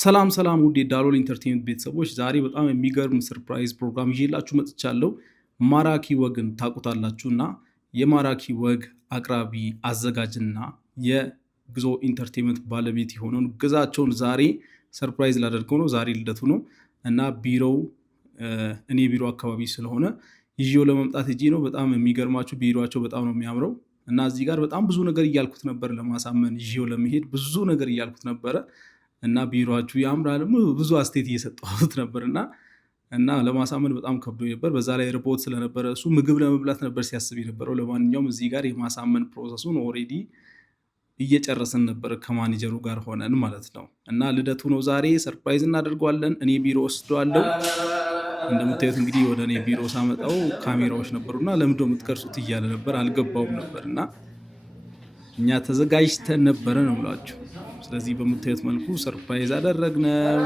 ሰላም ውድ የዳሎል ኢንተርቴይንመንት ቤተሰቦች ዛሬ በጣም የሚገርም ሰርፕራይዝ ፕሮግራም ይዤላችሁ መጥቻለሁ። ማራኪ ወግን ታውቁታላችሁና የማራኪ ወግ አቅራቢ አዘጋጅና የግዞ ኢንተርቴይንመንት ባለቤት የሆነውን ግዛቸውን ዛሬ ሰርፕራይዝ ላደርገው ነው። ዛሬ ልደቱ ነው እና ቢሮው እኔ ቢሮ አካባቢ ስለሆነ ይዤው ለመምጣት እጂ ነው። በጣም የሚገርማችሁ ቢሮአቸው በጣም ነው የሚያምረው እና እዚህ ጋር በጣም ብዙ ነገር እያልኩት ነበር ለማሳመን ይዤው ለመሄድ ብዙ ነገር እያልኩት ነበረ እና ቢሮአችሁ ያምራል ብዙ አስቴት እየሰጠሁት ነበርና እና ለማሳመን በጣም ከብዶ ነበር። በዛ ላይ ሪፖርት ስለነበረ እሱ ምግብ ለመብላት ነበር ሲያስብ የነበረው። ለማንኛውም እዚህ ጋር የማሳመን ፕሮሰሱን ኦሬዲ እየጨረስን ነበር ከማኔጀሩ ጋር ሆነን ማለት ነው። እና ልደቱ ነው ዛሬ ሰርፕራይዝ እናደርገዋለን። እኔ ቢሮ ወስደዋለሁ። እንደምታዩት እንግዲህ ወደ እኔ ቢሮ ሳመጣው ካሜራዎች ነበሩና ለምንድነው የምትቀርጹት እያለ ነበር፣ አልገባውም ነበርና እኛ ተዘጋጅተን ነበረ ነው ብላችሁ። ስለዚህ በምታዩት መልኩ ሰርፕራይዝ አደረግነው።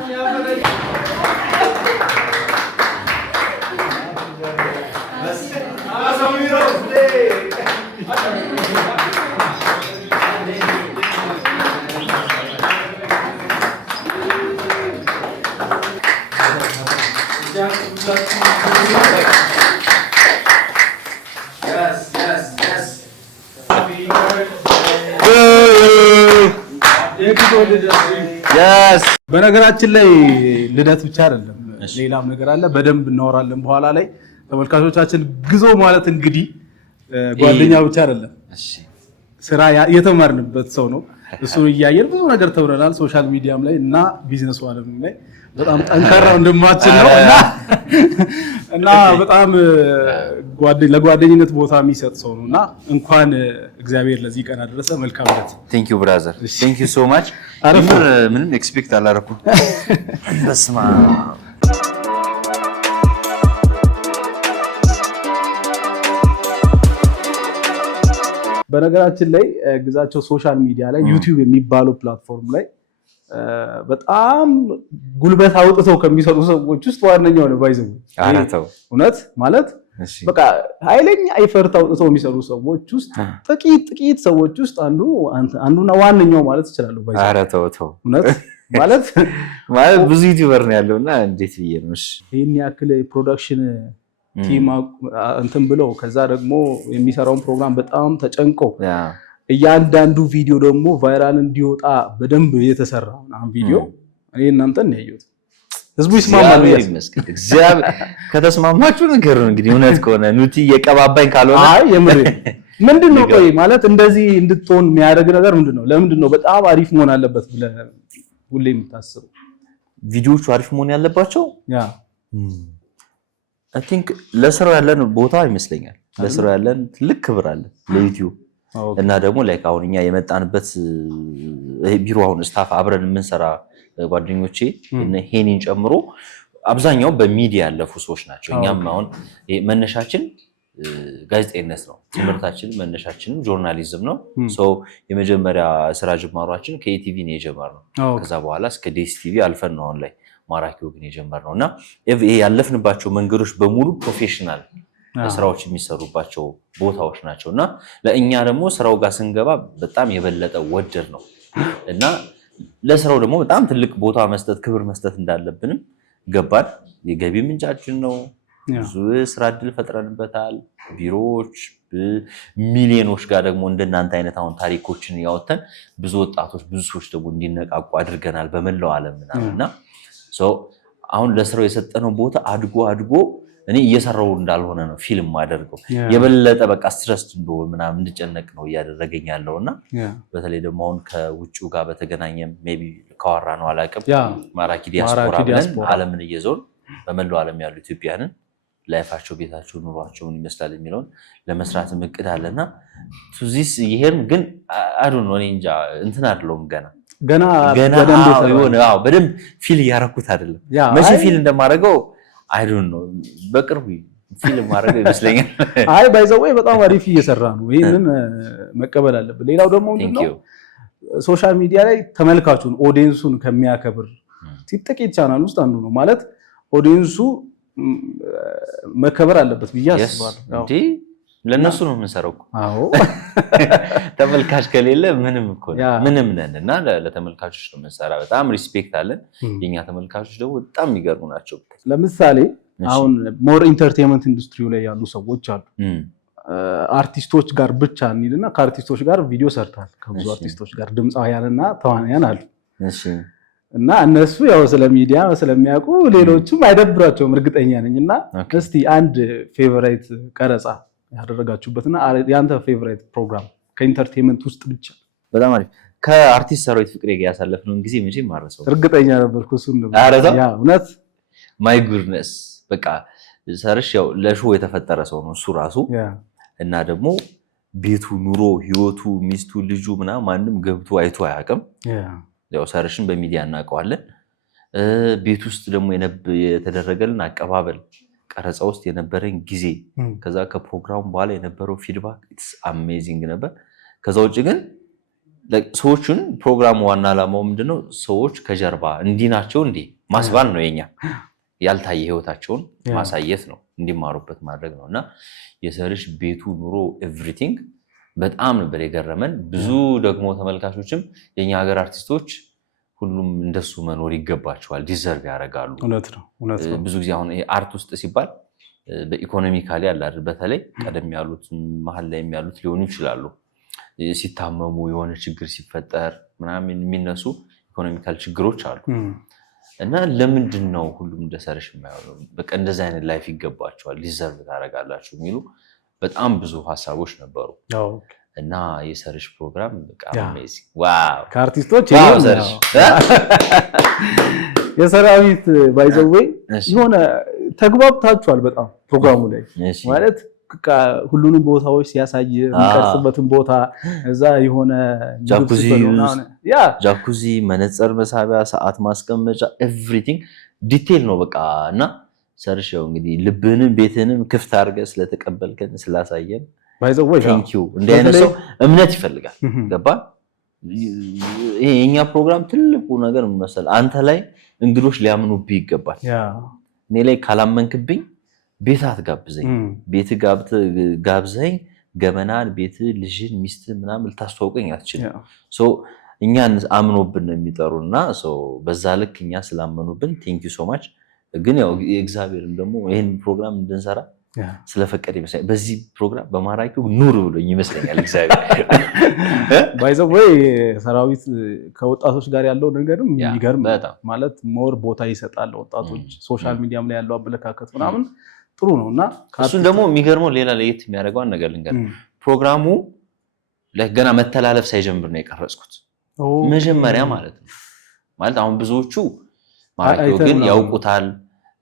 በነገራችን ላይ ልደት ብቻ አይደለም፣ ሌላም ነገር አለ። በደንብ እናወራለን በኋላ ላይ። ተመልካቾቻችን ግዞ ማለት እንግዲህ ጓደኛ ብቻ አይደለም፣ ስራ የተማርንበት ሰው ነው። እሱን እያየን ብዙ ነገር ተብረናል። ሶሻል ሚዲያም ላይ እና ቢዝነስ ዓለምም ላይ በጣም ጠንካራ ወንድማችን ነው እና በጣም ለጓደኝነት ቦታ የሚሰጥ ሰው ነውና እንኳን እግዚአብሔር ለዚህ ቀን አደረሰ። መልካም ዕለት። ቴንክ ዩ ብራዘር፣ ቴንክ ዩ ሶ ማች። ምንም ኤክስፔክት አላደረኩም። በስማ በነገራችን ላይ ግዛቸው ሶሻል ሚዲያ ላይ ዩቲዩብ የሚባለው ፕላትፎርም ላይ በጣም ጉልበት አውጥተው ከሚሰሩ ሰዎች ውስጥ ዋነኛው ነው። ባይዘው አራተው እውነት ማለት በቃ ኃይለኛ ኤፈርት አውጥተው የሚሰሩ ሰዎች ውስጥ ጥቂት ሰዎች ውስጥ አንዱና ዋነኛው ማለት ይችላል። ባይዘው አራተው እውነት ማለት ብዙ ዩቲዩበር ነው ያለውና እንዴት ብዬ ነው ይሄን ያክል ፕሮዳክሽን ቲም እንትን ብለው ከዛ ደግሞ የሚሰራውን ፕሮግራም በጣም ተጨንቆ እያንዳንዱ ቪዲዮ ደግሞ ቫይራል እንዲወጣ በደንብ የተሰራ ነው ቪዲዮ። እኔ እናንተን ነው ያየሁት። ህዝቡ ይስማማል ይመስገን። እግዚአብሔር ከተስማማችሁ ነገር ነው እንግዲህ። እውነት ከሆነ ኑቲ የቀባባኝ ካልሆነ አይ የምር ምንድነው ቆይ ማለት እንደዚህ እንድትሆን የሚያደርግ ነገር ምንድነው? ለምንድነው በጣም አሪፍ መሆን አለበት ብለህ ሁሌ የምታስበው? ቪዲዮቹ አሪፍ መሆን ያለባቸው ያ አይ ቲንክ ለስራው ያለን ቦታ ይመስለኛል። ለስራው ያለን ትልቅ ክብር አለ ለዩቲዩብ እና ደግሞ ላይክ አሁን እኛ የመጣንበት ቢሮ አሁን ስታፍ አብረን የምንሰራ ጓደኞቼ እና ሄኒን ጨምሮ አብዛኛው በሚዲያ ያለፉ ሰዎች ናቸው። እኛም አሁን መነሻችን ጋዜጠኝነት ነው። ትምህርታችን መነሻችንም ጆርናሊዝም ነው። ሶ የመጀመሪያ ስራ ጅማሯችን ከኢቲቪ ነው የጀመርነው። ከዛ በኋላ እስከ ዴስ ቲቪ አልፈን ነው አሁን ላይ ማራኪ ወግን የጀመርነው እና ይሄ ያለፍንባቸው መንገዶች በሙሉ ፕሮፌሽናል ስራዎች የሚሰሩባቸው ቦታዎች ናቸውና ለእኛ ደግሞ ስራው ጋር ስንገባ በጣም የበለጠ ወደድ ነው እና ለስራው ደግሞ በጣም ትልቅ ቦታ መስጠት ክብር መስጠት እንዳለብንም ገባን። የገቢ ምንጫችን ነው። ብዙ ስራ እድል ፈጥረንበታል። ቢሮዎች ሚሊዮኖች ጋር ደግሞ እንደናንተ አይነት አሁን ታሪኮችን ያወጣን ብዙ ወጣቶች ብዙ ሰዎች ደግሞ እንዲነቃቁ አድርገናል በመላው ዓለም እና አሁን ለስራው የሰጠነው ቦታ አድጎ እኔ እየሰራው እንዳልሆነ ነው ፊልም ማደርገው የበለጠ በቃ ስትረስ እንደሆነ ምናምን እንድጨነቅ ነው እያደረገኝ ያለውና በተለይ ደግሞ አሁን ከውጭው ጋር በተገናኘም ሜቢ ካወራ ነው አላውቅም ማራኪ ዲያስፖራ ብለን ዓለምን እየዞርን በመላው ዓለም ያሉ ኢትዮጵያንን ላይፋቸው ቤታቸው ኑሯቸውን ይመስላል የሚለውን ለመስራት እቅድ አለና ሱዚስ ይሄን ግን አዱ ነው እኔ እንጃ እንትን አይደለም ገና በደንብ ፊል ያረኩት አይደለም። መቼ ፊል እንደማደርገው አይ ዶንት ኖ በቅርቡ ፊልም ማድረግ ይመስለኛል። አይ ባይዘው በጣም አሪፍ እየሰራ ነው። ይሄንን መቀበል አለብን። ሌላው ደግሞ ምንድነው ሶሻል ሚዲያ ላይ ተመልካቹን ኦዲየንሱን ከሚያከብር ጥቂት ቻናል ውስጥ አንዱ ነው ማለት ኦዲየንሱ መከበር አለበት ብዬ አስባለሁ። ለነሱ ነው የምንሰራው። አዎ ተመልካች ከሌለ ምንም እኮ ምንም ነን እና ለተመልካቾች ነው የምንሰራ። በጣም ሪስፔክት አለን። የኛ ተመልካቾች ደግሞ በጣም የሚገርሙ ናቸው። ለምሳሌ አሁን ሞር ኢንተርቴይንመንት ኢንዱስትሪው ላይ ያሉ ሰዎች አሉ። አርቲስቶች ጋር ብቻ እንሂድና ከአርቲስቶች ጋር ቪዲዮ ሰርታል። ከብዙ አርቲስቶች ጋር ድምፃውያንና ተዋንያን አሉ። እና እነሱ ያው ስለ ሚዲያ ስለሚያውቁ ሌሎችም አይደብራቸውም እርግጠኛ ነኝ። እና እስቲ አንድ ፌቨራይት ቀረጻ ያደረጋችሁበትና ያንተ ፌቨራይት ፕሮግራም ከኢንተርቴይንመንት ውስጥ ብቻ? በጣም አሪፍ። ከአርቲስት ሰራዊት ፍቅሬ ጋር ያሳለፍነውን ጊዜ መቼም ማረሰው። እርግጠኛ ነበርኩ እሱን ነው። ያ እውነት ማይ ጉድነስ በቃ ሰርሽ ያው ለሾው የተፈጠረ ሰው ነው እሱ ራሱ። እና ደግሞ ቤቱ፣ ኑሮ፣ ህይወቱ፣ ሚስቱ፣ ልጁ ምናምን ማንም ገብቶ አይቶ አያውቅም። ያው ሰርሽን በሚዲያ እናውቀዋለን። ቤት ውስጥ ደግሞ የተደረገልን አቀባበል፣ ቀረጻ ውስጥ የነበረን ጊዜ፣ ከዛ ከፕሮግራሙ በኋላ የነበረው ፊድባክ ኢትስ አሜዚንግ ነበር። ከዛ ውጭ ግን ሰዎችን ፕሮግራሙ ዋና ዓላማው ምንድነው? ሰዎች ከጀርባ እንዲህ ናቸው እንዴ ማስባል ነው። የኛ ያልታየ ህይወታቸውን ማሳየት ነው፣ እንዲማሩበት ማድረግ ነው። እና የሰርሽ ቤቱ፣ ኑሮ፣ ኤቭሪቲንግ በጣም ነበር የገረመን። ብዙ ደግሞ ተመልካቾችም የኛ ሀገር አርቲስቶች ሁሉም እንደሱ መኖር ይገባቸዋል፣ ዲዘርቭ ያደርጋሉ። እውነት ነው። ብዙ ጊዜ አሁን አርት ውስጥ ሲባል በኢኮኖሚካሊ ያለ አይደል፣ በተለይ ቀደም ያሉት መሀል ላይ ያሉት ሊሆኑ ይችላሉ። ሲታመሙ የሆነ ችግር ሲፈጠር ምናምን የሚነሱ ኢኮኖሚካል ችግሮች አሉ። እና ለምንድን ነው ሁሉም እንደሰርሽ የማይሆነው? በቃ እንደዚህ አይነት ላይፍ ይገባቸዋል፣ ዲዘርቭ ታደርጋላችሁ የሚሉ በጣም ብዙ ሀሳቦች ነበሩ። እና የሰርሽ ፕሮግራም በቃ አሜዚንግ ዋው። ከአርቲስቶች የሰራዊት ባይዘዌ የሆነ ተግባብታችኋል በጣም ፕሮግራሙ ላይ ማለት ሁሉንም ቦታዎች ሲያሳይ የሚቀርጽበትን ቦታ እዛ የሆነ ጃኩዚ፣ መነጽር መሳቢያ፣ ሰዓት ማስቀመጫ ኤቭሪቲንግ ዲቴል ነው በቃ። እና ሰርሽ ያው እንግዲህ ልብህንም ቤትህንም ክፍት አድርገህ ስለተቀበልከን ስላሳየን ቴንኪው። እንዲህ አይነት ሰው እምነት ይፈልጋል። ገባ? ይሄ የኛ ፕሮግራም ትልቁ ነገር ምን መሰለህ? አንተ ላይ እንግዶች ሊያምኑብህ ይገባል። እኔ ላይ ካላመንክብኝ ቤት አትጋብዘኝ። ቤት ጋብዘኝ ገመናን፣ ቤት፣ ልጅን፣ ሚስት ምናምን ልታስተዋውቀኝ አትችልም። እኛን አምኖብን ነው የሚጠሩና በዛ ልክ እኛ ስላመኑብን ቴንኪው ሶ ማች። ግን ያው የእግዚአብሔርም ደግሞ ይህን ፕሮግራም እንድንሰራ ስለፈቀደ ይመስለኛል። በዚህ ፕሮግራም በማራኪው ኑር ብሎኝ ይመስለኛል እግዚአብሔር። ባይዘው ወይ ሰራዊት ከወጣቶች ጋር ያለው ነገርም የሚገርም ማለት ሞር ቦታ ይሰጣል ወጣቶች። ሶሻል ሚዲያም ላይ ያለው አመለካከት ምናምን ጥሩ ነው። እና እሱን ደግሞ የሚገርመው ሌላ ለየት የሚያደርገው ነገር ልንገር። ፕሮግራሙ ገና መተላለፍ ሳይጀምር ነው የቀረጽኩት መጀመሪያ ማለት ነው። ማለት አሁን ብዙዎቹ ማራኪው ግን ያውቁታል፣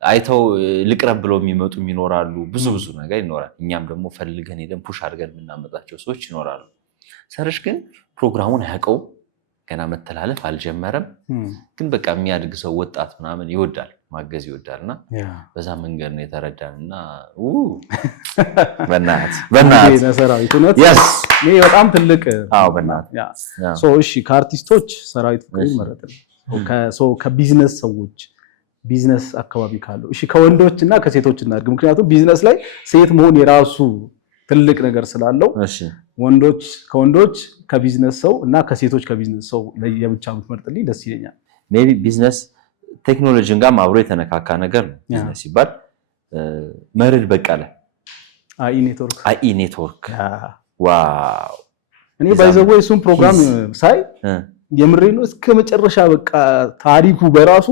አይተው ልቅረብ ብለው የሚመጡ ይኖራሉ። ብዙ ነገር ይኖራል። እኛም ደግሞ ፈልገን ሄደን ፑሽ አድርገን የምናመጣቸው ሰዎች ይኖራሉ። ሰርሽ ግን ፕሮግራሙን አያውቀው፣ ገና መተላለፍ አልጀመረም። ግን በቃ የሚያድግ ሰው ወጣት ምናምን ይወዳል፣ ማገዝ ይወዳልና በዛ መንገድ ነው የተረዳንና በእናትህ ሰራዊት እውነት ይሄ በጣም ትልቅ እሺ ከአርቲስቶች ሰራዊት ፍቅሬ ይመረጣል። ከቢዝነስ ሰዎች ቢዝነስ አካባቢ ካለው እሺ ከወንዶች እና ከሴቶች እናድርግ። ምክንያቱም ቢዝነስ ላይ ሴት መሆን የራሱ ትልቅ ነገር ስላለው ወንዶች ከወንዶች ከቢዝነስ ሰው እና ከሴቶች ከቢዝነስ ሰው ለየብቻ ብትመርጥልኝ ደስ ይለኛል። ሜቢ ቢዝነስ ቴክኖሎጂን ጋር አብሮ የተነካካ ነገር ነው። ቢዝነስ ሲባል መርድ በቀለ አይ ኔትወርክ ዋው። እኔ ባይዘው እሱን ፕሮግራም ሳይ የምሬ ነው እስከ መጨረሻ በቃ ታሪኩ በራሱ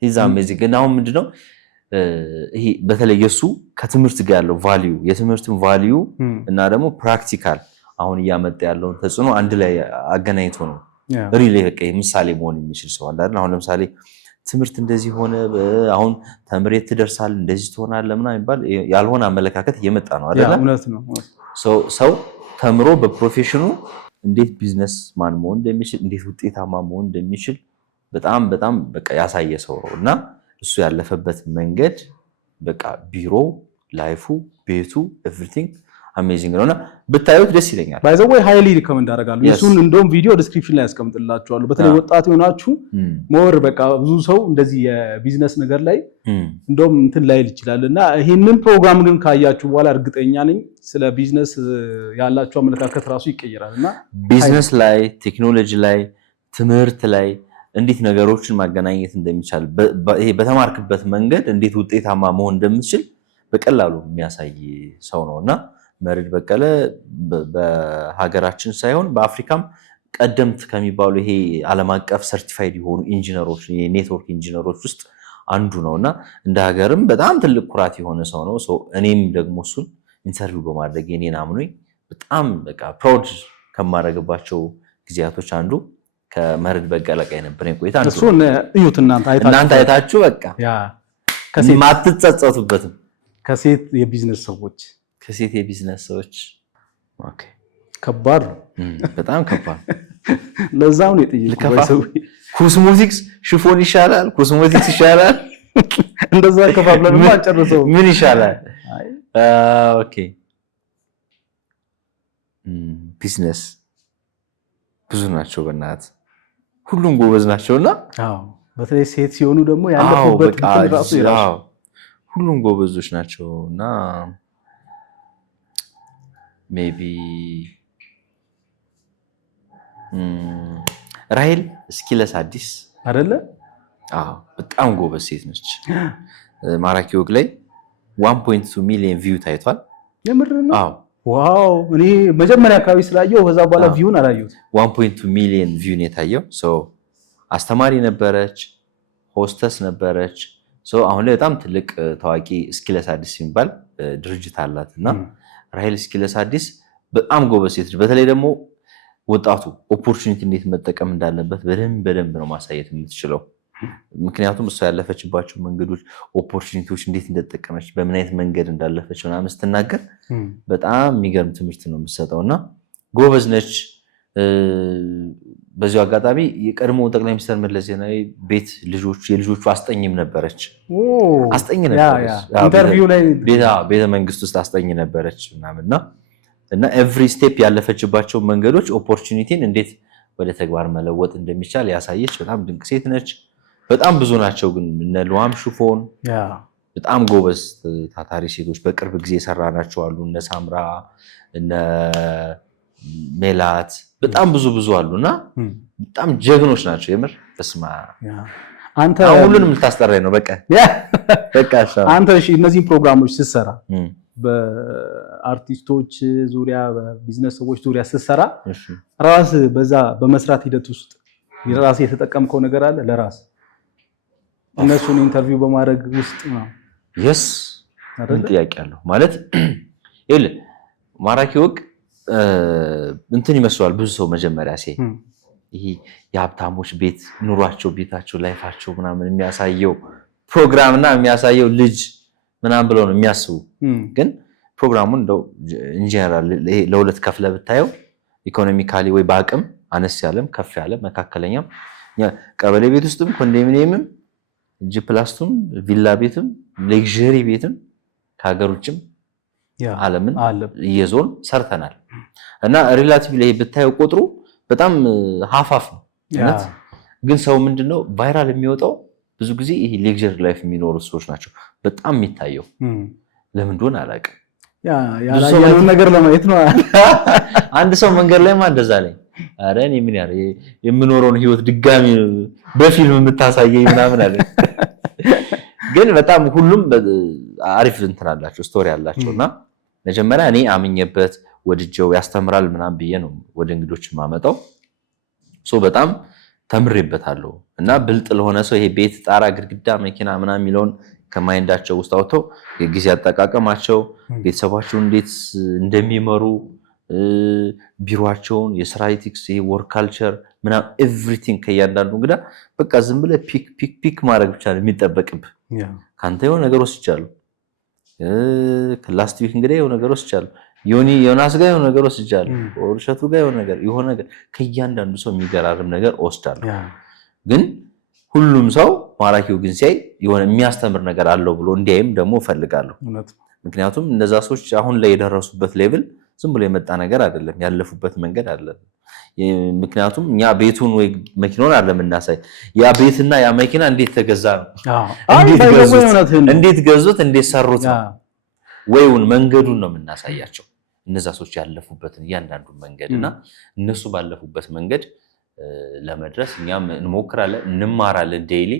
ሂዝ አሜዚንግ። ግን አሁን ምንድነው ይሄ በተለይ የሱ ከትምህርት ጋር ያለው ቫልዩ የትምህርትን ቫልዩ እና ደግሞ ፕራክቲካል አሁን እያመጣ ያለውን ተጽዕኖ አንድ ላይ አገናኝቶ ነው ሪሊ በቃ ምሳሌ መሆን የሚችል ሰው አለ አይደል? አሁን ለምሳሌ ትምህርት እንደዚህ ሆነ፣ አሁን ተምሬት ትደርሳለህ፣ እንደዚህ ትሆናለህ ምናምን የሚባል ያልሆነ አመለካከት እየመጣ ነው አይደል? ሰው ተምሮ በፕሮፌሽኑ እንዴት ቢዝነስ ማን መሆን እንደሚችል እንዴት ውጤታማ መሆን እንደሚችል በጣም በቃ ያሳየ ሰው ነው። እና እሱ ያለፈበት መንገድ በቃ ቢሮ ላይፉ ቤቱ ኤቭሪቲንግ አሜዚንግ ነውና ብታዩት ደስ ይለኛል። ባይ ዘ ወይ ሃይሊ ሪኮመንድ አደርጋለሁ። እሱን እንደውም ቪዲዮ ዲስክሪፕሽን ላይ ያስቀምጥላችኋለሁ። በተለይ ወጣት የሆናችሁ ሞር በቃ ብዙ ሰው እንደዚህ የቢዝነስ ነገር ላይ እንደውም እንትን ላይ ይችላልና ይሄንን ፕሮግራም ግን ካያችሁ በኋላ እርግጠኛ ነኝ ስለ ቢዝነስ ያላችሁ አመለካከት ራሱ ይቀየራልና ቢዝነስ ላይ፣ ቴክኖሎጂ ላይ፣ ትምህርት ላይ እንዴት ነገሮችን ማገናኘት እንደሚቻል ይሄ በተማርክበት መንገድ እንዴት ውጤታማ መሆን እንደምትችል በቀላሉ የሚያሳይ ሰው ነውና መርዕድ በቀለ በሀገራችን ሳይሆን በአፍሪካም ቀደምት ከሚባሉ ይሄ ዓለም አቀፍ ሰርቲፋይድ የሆኑ ኢንጂነሮች የኔትወርክ ኢንጂነሮች ውስጥ አንዱ ነውና እንደ ሀገርም በጣም ትልቅ ኩራት የሆነ ሰው ነው። እኔም ደግሞ እሱን ኢንተርቪው በማድረግ የኔን አምኖኝ በጣም በቃ ፕራውድ ከማደርግባቸው ጊዜያቶች አንዱ ከመርዕድ በቀለ ጋር የነበረኝ ቆይታ አንዱ እሱን እዩት እናንተ አይታችሁ በቃ ማትጸጸቱበትም ከሴት የቢዝነስ ሰዎች ኦኬ ከባድ ነው፣ በጣም ከባድ። ለዛው ነው የጠየቀው። ኮስሞቲክስ ሽፎን ይሻላል፣ ኮስሞቲክስ ይሻላል። እንደዛ ከፋብለን ማጨረሰው ምን ይሻላል? ኦኬ ቢዝነስ ብዙ ናቸው፣ በእናት ሁሉም ጎበዝ ናቸውና አዎ፣ በተለይ ሴት ሲሆኑ ደግሞ ያለፉበት ራሱ ይራሱ ሁሉም ጎበዞች ናቸውና ሜቢ ራሄል እስኪለስ አዲስ አይደለ? አዎ በጣም ጎበዝ ሴት ነች። ማራኪ ወግ ላይ 1.2 ሚሊዮን ቪው ታይቷል። የምር ነው? አዎ ዋው! እኔ መጀመሪያ አካባቢ ስላየው ከዛ በኋላ ቪውን አላየሁት። 1.2 ሚሊዮን ቪው ነው የታየው። አስተማሪ ነበረች፣ ሆስተስ ነበረች። አሁን ላይ በጣም ትልቅ ታዋቂ እስኪለስ አዲስ የሚባል ድርጅት አላት እና ራሄል እስኪለስ አዲስ በጣም ጎበዝ ሴት ነች። በተለይ ደግሞ ወጣቱ ኦፖርቹኒቲ እንዴት መጠቀም እንዳለበት በደንብ ነው ማሳየት የምትችለው። ምክንያቱም እሷ ያለፈችባቸው መንገዶች፣ ኦፖርቹኒቲዎች እንዴት እንደተጠቀመች፣ በምን አይነት መንገድ እንዳለፈች ምናምን ስትናገር በጣም የሚገርም ትምህርት ነው የምትሰጠው እና ጎበዝ ነች። በዚሁ አጋጣሚ የቀድሞ ጠቅላይ ሚኒስትር መለስ ዜናዊ ቤት የልጆቹ አስጠኝም ነበረች። አስጠኝ ነበረች፣ ኢንተርቪው ላይ ቤተ መንግስት ውስጥ አስጠኝ ነበረች ምናምንና እና ኤቭሪ ስቴፕ ያለፈችባቸው መንገዶች ኦፖርቹኒቲን እንዴት ወደ ተግባር መለወጥ እንደሚቻል ያሳየች በጣም ድንቅ ሴት ነች። በጣም ብዙ ናቸው ግን እነ ሉዋም ሹፎን በጣም ጎበዝ ታታሪ ሴቶች በቅርብ ጊዜ የሰራናቸው አሉ። እነ ሳምራ እነ ሜላት በጣም ብዙ አሉና በጣም ጀግኖች ናቸው። የምር በስማ አንተ ሁሉንም ልታስጠራኝ ነው። በቃ አንተ እሺ፣ እነዚህ ፕሮግራሞች ስትሰራ በአርቲስቶች ዙሪያ በቢዝነስ ሰዎች ዙሪያ ስትሰራ ራስ በዛ በመስራት ሂደት ውስጥ ራስ የተጠቀምከው ነገር አለ? ለራስ እነሱን ኢንተርቪው በማድረግ ውስጥ ነው? የስ ምን ጥያቄ አለው ማለት ይኸውልህ ማራኪ ወግ እንትን ይመስላል ብዙ ሰው መጀመሪያ ይሄ የሀብታሞች ቤት ኑሯቸው፣ ቤታቸው፣ ላይፋቸው ምናምን የሚያሳየው ፕሮግራምና የሚያሳየው ልጅ ምናምን ብለው ነው የሚያስቡ። ግን ፕሮግራሙን እንደው ኢንጂነራል ለሁለት ከፍለ ብታየው ኢኮኖሚካሊ ወይ በአቅም አነስ ያለም ከፍ ያለ መካከለኛም ቀበሌ ቤት ውስጥም ኮንዶሚኒየምም ጂፕላስቱም ቪላ ቤትም ሌክዠሪ ቤትም ከሀገር ውጭም ዓለምን እየዞን ሰርተናል እና ሪላቲቭሊ ብታየው ቁጥሩ በጣም ሀፋፍ ነው። ግን ሰው ምንድነው ቫይራል የሚወጣው ብዙ ጊዜ ይሄ ሌክዠሪ ላይፍ የሚኖሩ ሰዎች ናቸው በጣም የሚታየው። ለምን እንደሆነ አላውቅም። ያላየነውን ነገር ለማየት ነው። አንድ ሰው መንገድ ላይ እንደዛ ላይ አረ እኔ ምን ያረ የምኖረውን ህይወት ድጋሚ በፊልም የምታሳየኝ ምናምን አለ። ግን በጣም ሁሉም አሪፍ እንትን አላቸው፣ ስቶሪ አላቸውና መጀመሪያ እኔ አምኜበት ወድጄው ያስተምራል ምናምን ብዬ ነው ወደ እንግዶች ማመጣው። በጣም ተምሬበታለሁ እና ብልጥ ለሆነ ሰው ይሄ ቤት፣ ጣራ፣ ግድግዳ፣ መኪና ምናምን የሚለውን ከማይንዳቸው ውስጥ አውጥተው የጊዜ አጠቃቀማቸው፣ ቤተሰባቸውን እንዴት እንደሚመሩ፣ ቢሮአቸውን፣ የስራ ኤቲክስ፣ ይሄ ወርክ ካልቸር ምናምን ኤቭሪቲንግ ከእያንዳንዱ እንግዳ በቃ ዝም ብለህ ፒክ ማድረግ ብቻ ነው የሚጠበቅብህ። ካንተ የሆነ ነገር ወስጃለሁ፣ ከላስት ዊክ እንግዲህ የሆነ ነገር ወስጃለሁ፣ ዮናስ ጋር የሆነ ነገር ወስጃለሁ፣ ወርሸቱ ጋር የሆነ ነገር ከእያንዳንዱ ሰው የሚገራርም ነገር ወስዳለሁ። ግን ሁሉም ሰው ማራኪው ግን ሲያይ የሆነ የሚያስተምር ነገር አለው ብሎ እንዲያይም ደግሞ እፈልጋለሁ። ምክንያቱም እነዛ ሰዎች አሁን ላይ የደረሱበት ሌቭል ዝም ብሎ የመጣ ነገር አይደለም፣ ያለፉበት መንገድ አለ። ምክንያቱም እኛ ቤቱን ወይ መኪናውን አይደለም እናሳይ፣ ያ ቤትና ያ መኪና እንዴት ተገዛ ነው፣ እንዴት ገዙት፣ እንዴት ሰሩት ነው ወይውን መንገዱን ነው የምናሳያቸው። እነዛ ሰዎች ያለፉበትን እያንዳንዱን መንገድ እና እነሱ ባለፉበት መንገድ ለመድረስ እኛም እንሞክራለን፣ እንማራለን ዴይሊ።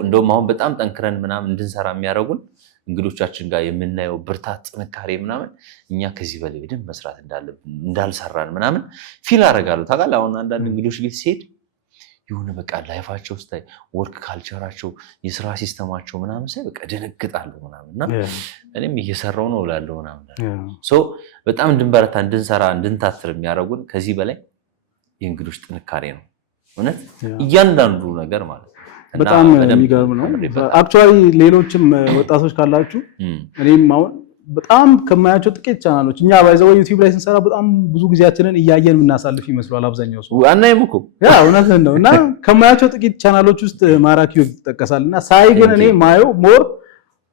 እንደውም አሁን በጣም ጠንክረን ምናምን እንድንሰራ የሚያደርጉን እንግዶቻችን ጋር የምናየው ብርታት፣ ጥንካሬ ምናምን እኛ ከዚህ በላይ በደንብ መስራት እንዳለብን እንዳልሰራን ምናምን ፊል አደርጋለሁ። ታውቃለህ አሁን አንዳንድ እንግዶች ቤት ሲሄድ የሆነ በቃ ላይፋቸው ስታይ ወርክ ካልቸራቸው የስራ ሲስተማቸው ምናምን ሳይ በቃ ደነግጣለሁ ምናምን እና እኔም እየሰራው ነው እላለሁ ምናምን። በጣም እንድንበረታ፣ እንድንሰራ፣ እንድንታትር የሚያደርጉን ከዚህ በላይ የእንግዶች ጥንካሬ ነው። እውነት እያንዳንዱ ነገር ማለት በጣም የሚገርም ነው። አክቹዋሊ ሌሎችም ወጣቶች ካላችሁ እኔም አሁን በጣም ከማያቸው ጥቂት ቻናሎች እኛ ባይዘው ዩቲዩብ ላይ ስንሰራ በጣም ብዙ ጊዜያችንን እያየን የምናሳልፍ ይመስላል አብዛኛው ሰው አናይም እኮ ያ እውነትን ነው። እና ከማያቸው ጥቂት ቻናሎች ውስጥ ማራኪ ወግ ይጠቀሳልና ሳይ ግን እኔ ማየው ሞር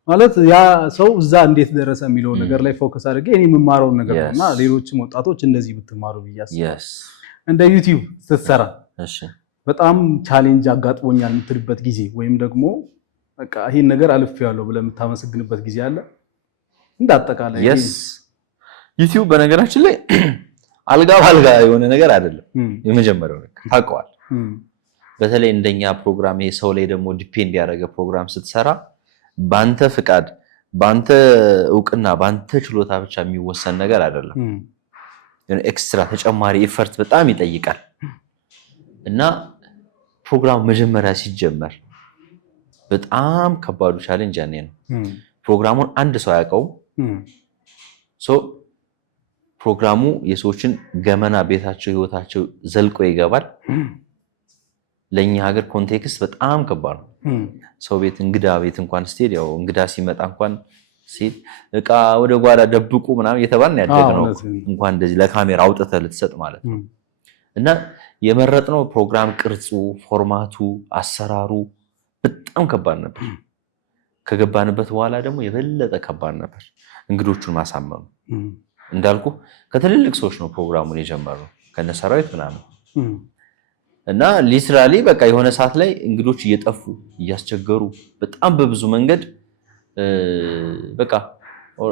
ማለት ያ ሰው እዛ እንዴት ደረሰ የሚለው ነገር ላይ ፎከስ አድርጌ እኔ የምማረው ነገር ነውና ሌሎችም ወጣቶች እንደዚህ ብትማሩ ብያለሁ። እንደ ዩቲዩብ ስትሰራ በጣም ቻሌንጅ አጋጥሞኛል የምትልበት ጊዜ ወይም ደግሞ በቃ ይሄን ነገር አልፌያለሁ ብለህ የምታመሰግንበት ጊዜ አለ? እንዳጠቃላይ ዩቲዩብ በነገራችን ላይ አልጋ ባልጋ የሆነ ነገር አይደለም። የመጀመሪያው ነገር ታውቀዋል። በተለይ እንደኛ ፕሮግራም ይሄ ሰው ላይ ደግሞ ዲፔንድ ያደረገ ፕሮግራም ስትሰራ ባንተ ፍቃድ፣ ባንተ እውቅና፣ ባንተ ችሎታ ብቻ የሚወሰን ነገር አይደለም። ኤክስትራ ተጨማሪ ኢፈርት በጣም ይጠይቃል እና ፕሮግራም መጀመሪያ ሲጀመር በጣም ከባዱ ቻሌንጅ ያኔ ነው። ፕሮግራሙን አንድ ሰው አያውቀውም። ፕሮግራሙ የሰዎችን ገመና፣ ቤታቸው፣ ህይወታቸው ዘልቆ ይገባል። ለኛ ሀገር ኮንቴክስት በጣም ከባድ ነው። ሰው ቤት እንግዳ ቤት እንኳን ስትሄድ ያው እንግዳ ሲመጣ እንኳን ሲል እቃ ወደ ጓዳ ደብቁ ምናምን እየተባልን ያደግነው እንኳን እንደዚህ ለካሜራ አውጥተህ ልትሰጥ ማለት ነው። እና የመረጥነው ፕሮግራም ቅርጹ፣ ፎርማቱ፣ አሰራሩ በጣም ከባድ ነበር። ከገባንበት በኋላ ደግሞ የበለጠ ከባድ ነበር እንግዶቹን ማሳመኑ። እንዳልኩ ከትልልቅ ሰዎች ነው ፕሮግራሙን የጀመርነው ከነ ሰራዊት ምናምን እና ሊትራሊ በቃ የሆነ ሰዓት ላይ እንግዶች እየጠፉ እያስቸገሩ በጣም በብዙ መንገድ በቃ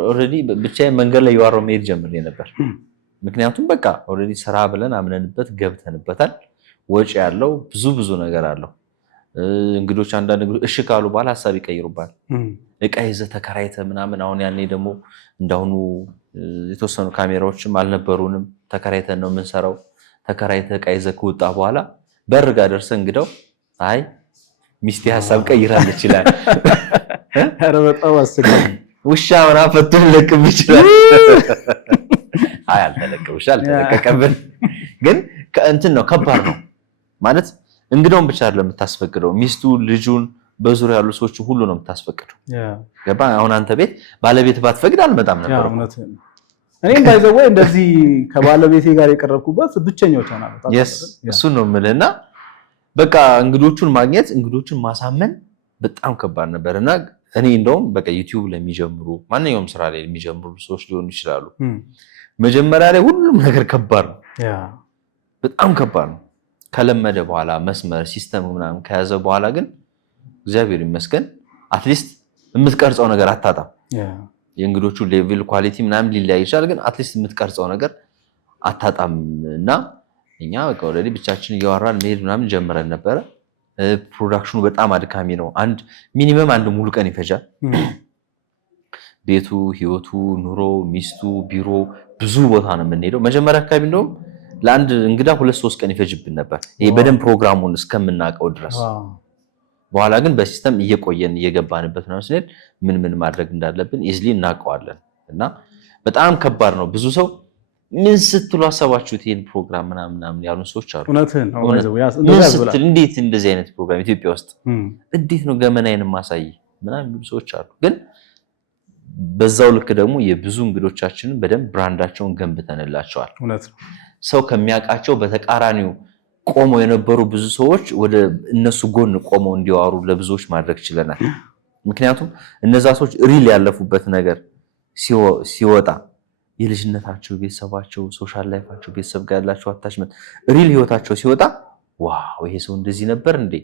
ኦልሬዲ ብቻዬን መንገድ ላይ የዋራው መሄድ ጀምሬ ነበር። ምክንያቱም በቃ ኦልሬዲ ስራ ብለን አምነንበት ገብተንበታል። ወጪ ያለው ብዙ ነገር አለው። እንግዶች አንዳንድ እንግዶች እሺ ካሉ በኋላ ሀሳብ ይቀይሩባል። እቃ ይዘህ ተከራይተህ ምናምን። አሁን ያኔ ደግሞ እንዳሁኑ የተወሰኑ ካሜራዎችም አልነበሩንም። ተከራይተን ነው የምንሰራው። ተከራይተህ እቃ ይዘህ ከወጣ በኋላ በር ጋር ደርሰህ እንግዳው አይ ሚስቴ ሀሳብ ቀይራለች ይላል። ኧረ በጣም አስቸጋሪ ውሻ ምናምን ፈቶ ሊለቅም ይችላል። አይ አልተለቀም፣ ውሻ አልተለቀቀብን። ግን ከእንትን ነው ከባድ ነው ማለት እንግዳውን ብቻ አይደለም የምታስፈቅደው፣ ሚስቱ፣ ልጁን፣ በዙሪያ ያሉ ሰዎች ሁሉ ነው የምታስፈቅደው። ገባ? አሁን አንተ ቤት ባለቤት ባትፈቅድ አልመጣም ነበር። እኔም ባይዘው እንደዚህ ከባለቤቴ ጋር የቀረብኩበት ብቸኛው ቻናል ነው። እሱን ነው የምልህና በቃ እንግዶቹን ማግኘት፣ እንግዶቹን ማሳመን በጣም ከባድ ነበርና እኔ እንደውም በቃ ዩቲዩብ ለሚጀምሩ ማንኛውም ስራ ላይ የሚጀምሩ ሰዎች ሊሆኑ ይችላሉ። መጀመሪያ ላይ ሁሉም ነገር ከባድ ነው፣ በጣም ከባድ ነው። ከለመደ በኋላ መስመር ሲስተም ምናምን ከያዘ በኋላ ግን እግዚአብሔር ይመስገን አትሊስት የምትቀርጸው ነገር አታጣም። የእንግዶቹ ሌቭል ኳሊቲ ምናምን ሊለያይ ይችላል፣ ግን አትሊስት የምትቀርጸው ነገር አታጣም። እና እኛ በቃ ኦልሬዲ ብቻችን እያወራን መሄድ ምናምን ጀምረን ነበረ። ፕሮዳክሽኑ በጣም አድካሚ ነው። ሚኒመም አንድ ሙሉ ቀን ይፈጃል። ቤቱ፣ ህይወቱ፣ ኑሮ፣ ሚስቱ፣ ቢሮ፣ ብዙ ቦታ ነው የምንሄደው። መጀመሪያ አካባቢ እንደውም ለአንድ እንግዳ 2-3 ቀን ይፈጅብን ነበር፣ ይሄ በደንብ ፕሮግራሙን እስከምናውቀው ድረስ። በኋላ ግን በሲስተም እየቆየን እየገባንበት ነው ስንሄድ ምን ማድረግ እንዳለብን ኢዝሊ እናውቀዋለን። እና በጣም ከባድ ነው። ብዙ ሰው ምን ስትሉ አሰባችሁት ይሄን ፕሮግራም ምናምን ያሉ ሰዎች አሉ። እንዴት እንደዚህ አይነት ፕሮግራም ኢትዮጵያ ውስጥ እንዴት ነው ገመናዬን ማሳይ ምናምን የሚሉ ሰዎች አሉ። ግን በዛው ልክ ደግሞ የብዙ እንግዶቻችንን በደንብ ብራንዳቸውን ገንብተንላቸዋል። ሰው ከሚያውቃቸው በተቃራኒው ቆመው የነበሩ ብዙ ሰዎች ወደ እነሱ ጎን ቆመው እንዲዋሩ ለብዙዎች ማድረግ ችለናል። ምክንያቱም እነዛ ሰዎች ሪል ያለፉበት ነገር ሲወጣ የልጅነታቸው ቤተሰባቸው ሶሻል ላይፋቸው ቤተሰብ ጋር ያላቸው አታችመንት ሪል ህይወታቸው ሲወጣ ዋው ይሄ ሰው እንደዚህ ነበር እንዴ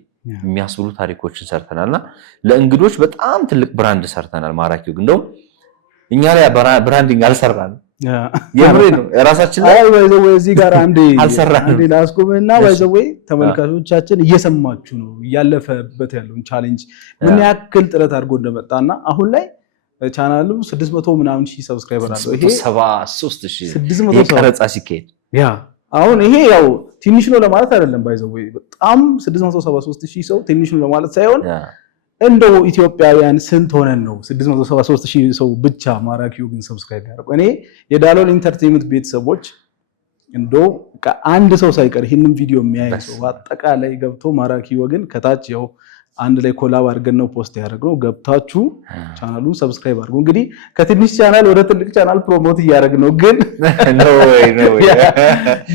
የሚያስብሉ ታሪኮችን ሰርተናልና ለእንግዶች በጣም ትልቅ ብራንድ ሰርተናል። ማራኪ ወግ እንደውም እኛ ላይ ብራንዲንግ አልሰራንም። የምሬ ነው ራሳችን ላይ ባይዘው እዚህ ጋር አንዴ አልሰራንም። ላስቆምና ባይዘው ተመልካቾቻችን እየሰማችሁ ነው ያለፈበት ያለውን ቻሌንጅ ምን ያክል ጥረት አድርጎ እንደመጣና አሁን ላይ ቻናሉ 600 ምናምን ሺህ ሰብስክራይበር አለው። ይሄ 73000 የቀረጻ ሲካሄድ አሁን ይሄ ያው ትንሽ ነው ለማለት አይደለም። ባይዘው በጣም 673000 ሰው ትንሽ ነው ለማለት ሳይሆን እንደው ኢትዮጵያውያን ስንት ሆነን ነው 673000 ሰው ብቻ ማራኪ ወግን ሰብስክራይብ ያደርገው? እኔ የዳሎል ኢንተርቴይንመንት ቤተሰቦች እንደው ከአንድ ሰው ሳይቀር ይሄንን ቪዲዮ የሚያይ ሰው አጠቃላይ ገብቶ ማራኪ ወግን ከታች ያው አንድ ላይ ኮላብ አድርገን ነው ፖስት ያደረግነው። ገብታችሁ ቻናሉን ሰብስክራይብ አድርጉ። እንግዲህ ከትንሽ ቻናል ወደ ትልቅ ቻናል ፕሮሞት እያደረግን ነው። ግን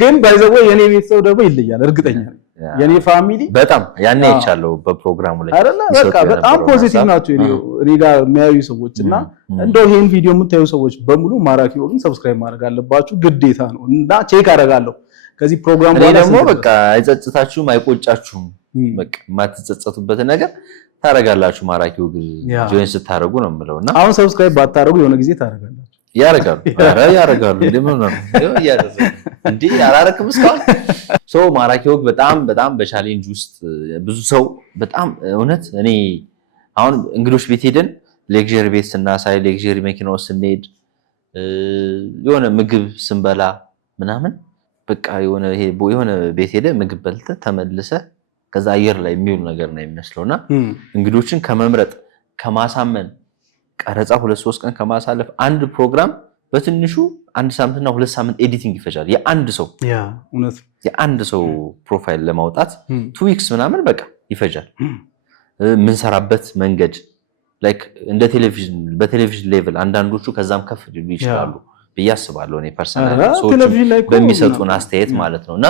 ግን ባይዘው የኔ ቤተሰብ ደግሞ ይለያል። እርግጠኛ ነኝ የኔ ፋሚሊ በጣም ያኔ ይቻለው በፕሮግራሙ ላይ አይደለ በቃ በጣም ፖዚቲቭ ናቸው እኔ ጋር የሚያዩ ሰዎች እና እንደው ይሄን ቪዲዮ የምታዩ ሰዎች በሙሉ ማራኪ ወግን ሰብስክራይብ ማድረግ አለባችሁ፣ ግዴታ ነው። እና ቼክ አደርጋለሁ ከዚህ ፕሮግራም በኋላ ደግሞ በቃ አይጸጽታችሁም አይቆጫችሁም። በቃ የማትጸጸቱበት ነገር ታረጋላችሁ። ማራኪ ወግ ጆይን ስታረጉ ነው የምለውና አሁን ሰብስክራይብ ባታረጉ የሆነ ጊዜ ታረጋላችሁ። ያረጋሉ እንደምን ነው እንዴ ያላረክም እስካሁን ሶ ማራኪ ወግ በጣም በቻሌንጅ ውስጥ ብዙ ሰው በጣም እውነት እኔ አሁን እንግዶች ቤት ሄደን ሌክዠሪ ቤት ስናሳይ ሌክዠሪ መኪና ውስጥ ስንሄድ የሆነ ምግብ ስንበላ ምናምን በቃ የሆነ ቤት ሄደ ምግብ በልተ ተመልሰ ከዛ አየር ላይ የሚውል ነገር ነው የሚመስለውና እንግዶችን ከመምረጥ ከማሳመን ቀረጻ 2-3 ቀን ከማሳለፍ አንድ ፕሮግራም በትንሹ 1 ሳምንትና 2 ሳምንት ኤዲቲንግ ይፈጃል። የአንድ ሰው ፕሮፋይል ለማውጣት 2 ዊክስ ምናምን በቃ ይፈጃል። የምንሰራበት መንገድ ላይክ እንደ ቴሌቪዥን በቴሌቪዥን ሌቭል አንዳንዶቹ ከዛም ከፍ ሊሉ ይችላሉ ብዬ አስባለሁ። እኔ ፐርሰናሊ ሰዎች በሚሰጡን አስተያየት ማለት ነውና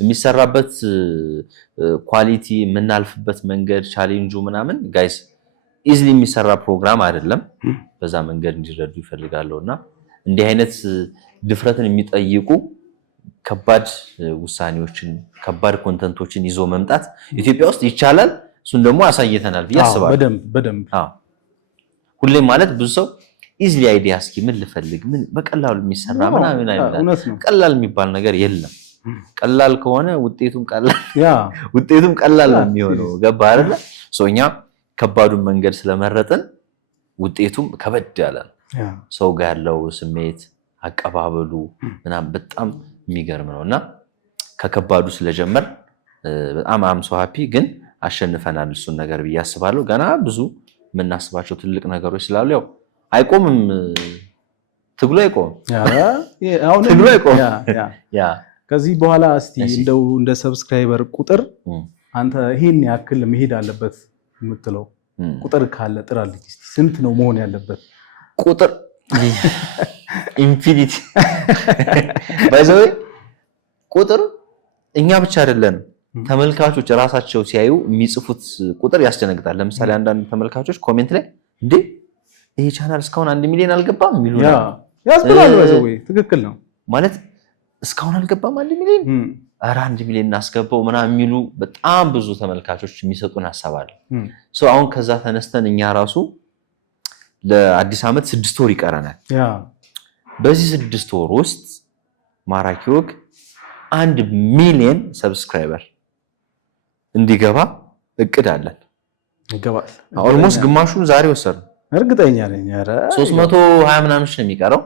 የሚሰራበት ኳሊቲ የምናልፍበት መንገድ ቻሌንጁ ምናምን ጋይስ ኢዝሊ የሚሰራ ፕሮግራም አይደለም። በዛ መንገድ እንዲረዱ ይፈልጋለውና እንዲህ አይነት ድፍረትን የሚጠይቁ ከባድ ውሳኔዎችን ከባድ ኮንተንቶችን ይዞ መምጣት ኢትዮጵያ ውስጥ ይቻላል። እሱን ደግሞ አሳይተናል ብዬ አስባለሁ። በደንብ ሁሌም ማለት ብዙ ሰው ኢዝሊ አይዲያ እስኪ ምን ልፈልግ ምን በቀላሉ የሚሰራ ምናምን አይደለም። ቀላል የሚባል ነገር የለም። ቀላል ከሆነ ውጤቱም ቀላል ነው የሚሆነው። ገባ አይደል? ሶኛ ከባዱን መንገድ ስለመረጥን ውጤቱም ከበድ ያለ ነው። ሰው ጋር ያለው ስሜት አቀባበሉ ምናምን በጣም የሚገርም ነውና ከከባዱ ስለጀመር በጣም አምሶ ሃፒ ግን አሸንፈናል እሱን ነገር ብዬ አስባለሁ። ገና ብዙ የምናስባቸው ትልቅ ነገሮች ስላሉ ያው አይቆምም፣ ትግሉ አይቆምም። ከዚህ በኋላ እስቲ እንደው እንደ ሰብስክራይበር ቁጥር አንተ ይሄን ያክል መሄድ አለበት የምትለው ቁጥር ካለ ጥራልኝ እስቲ። ስንት ነው መሆን ያለበት ቁጥር? ኢንፊኒቲ ባይዘው ቁጥር እኛ ብቻ አይደለም ተመልካቾች ራሳቸው ሲያዩ የሚጽፉት ቁጥር ያስደነግጣል። ለምሳሌ አንዳንድ ተመልካቾች ኮሜንት ላይ እንዴ ይሄ ቻናል እስካሁን 1 ሚሊዮን አልገባም የሚሉ ነው ያስብላሉ። ባይዘው ትክክል ነው ማለት እስካሁን አልገባም 1 ሚሊዮን ኧረ 1 ሚሊዮን እናስገባው ምናምን የሚሉ በጣም ብዙ ተመልካቾች የሚሰጡን ሐሳብ አለ። አሁን ከዛ ተነስተን እኛ ራሱ ለአዲስ ዓመት 6 ወር ይቀረናል። በዚህ 6 ወር ውስጥ ማራኪ ወግ 1 ሚሊዮን ሰብስክራይበር እንዲገባ እቅድ አለን። ይገባል። ኦልሞስት ግማሹን ዛሬ ወሰድን። እርግጠኛ ነኝ። ኧረ 320 ምናምን ነው የሚቀረው።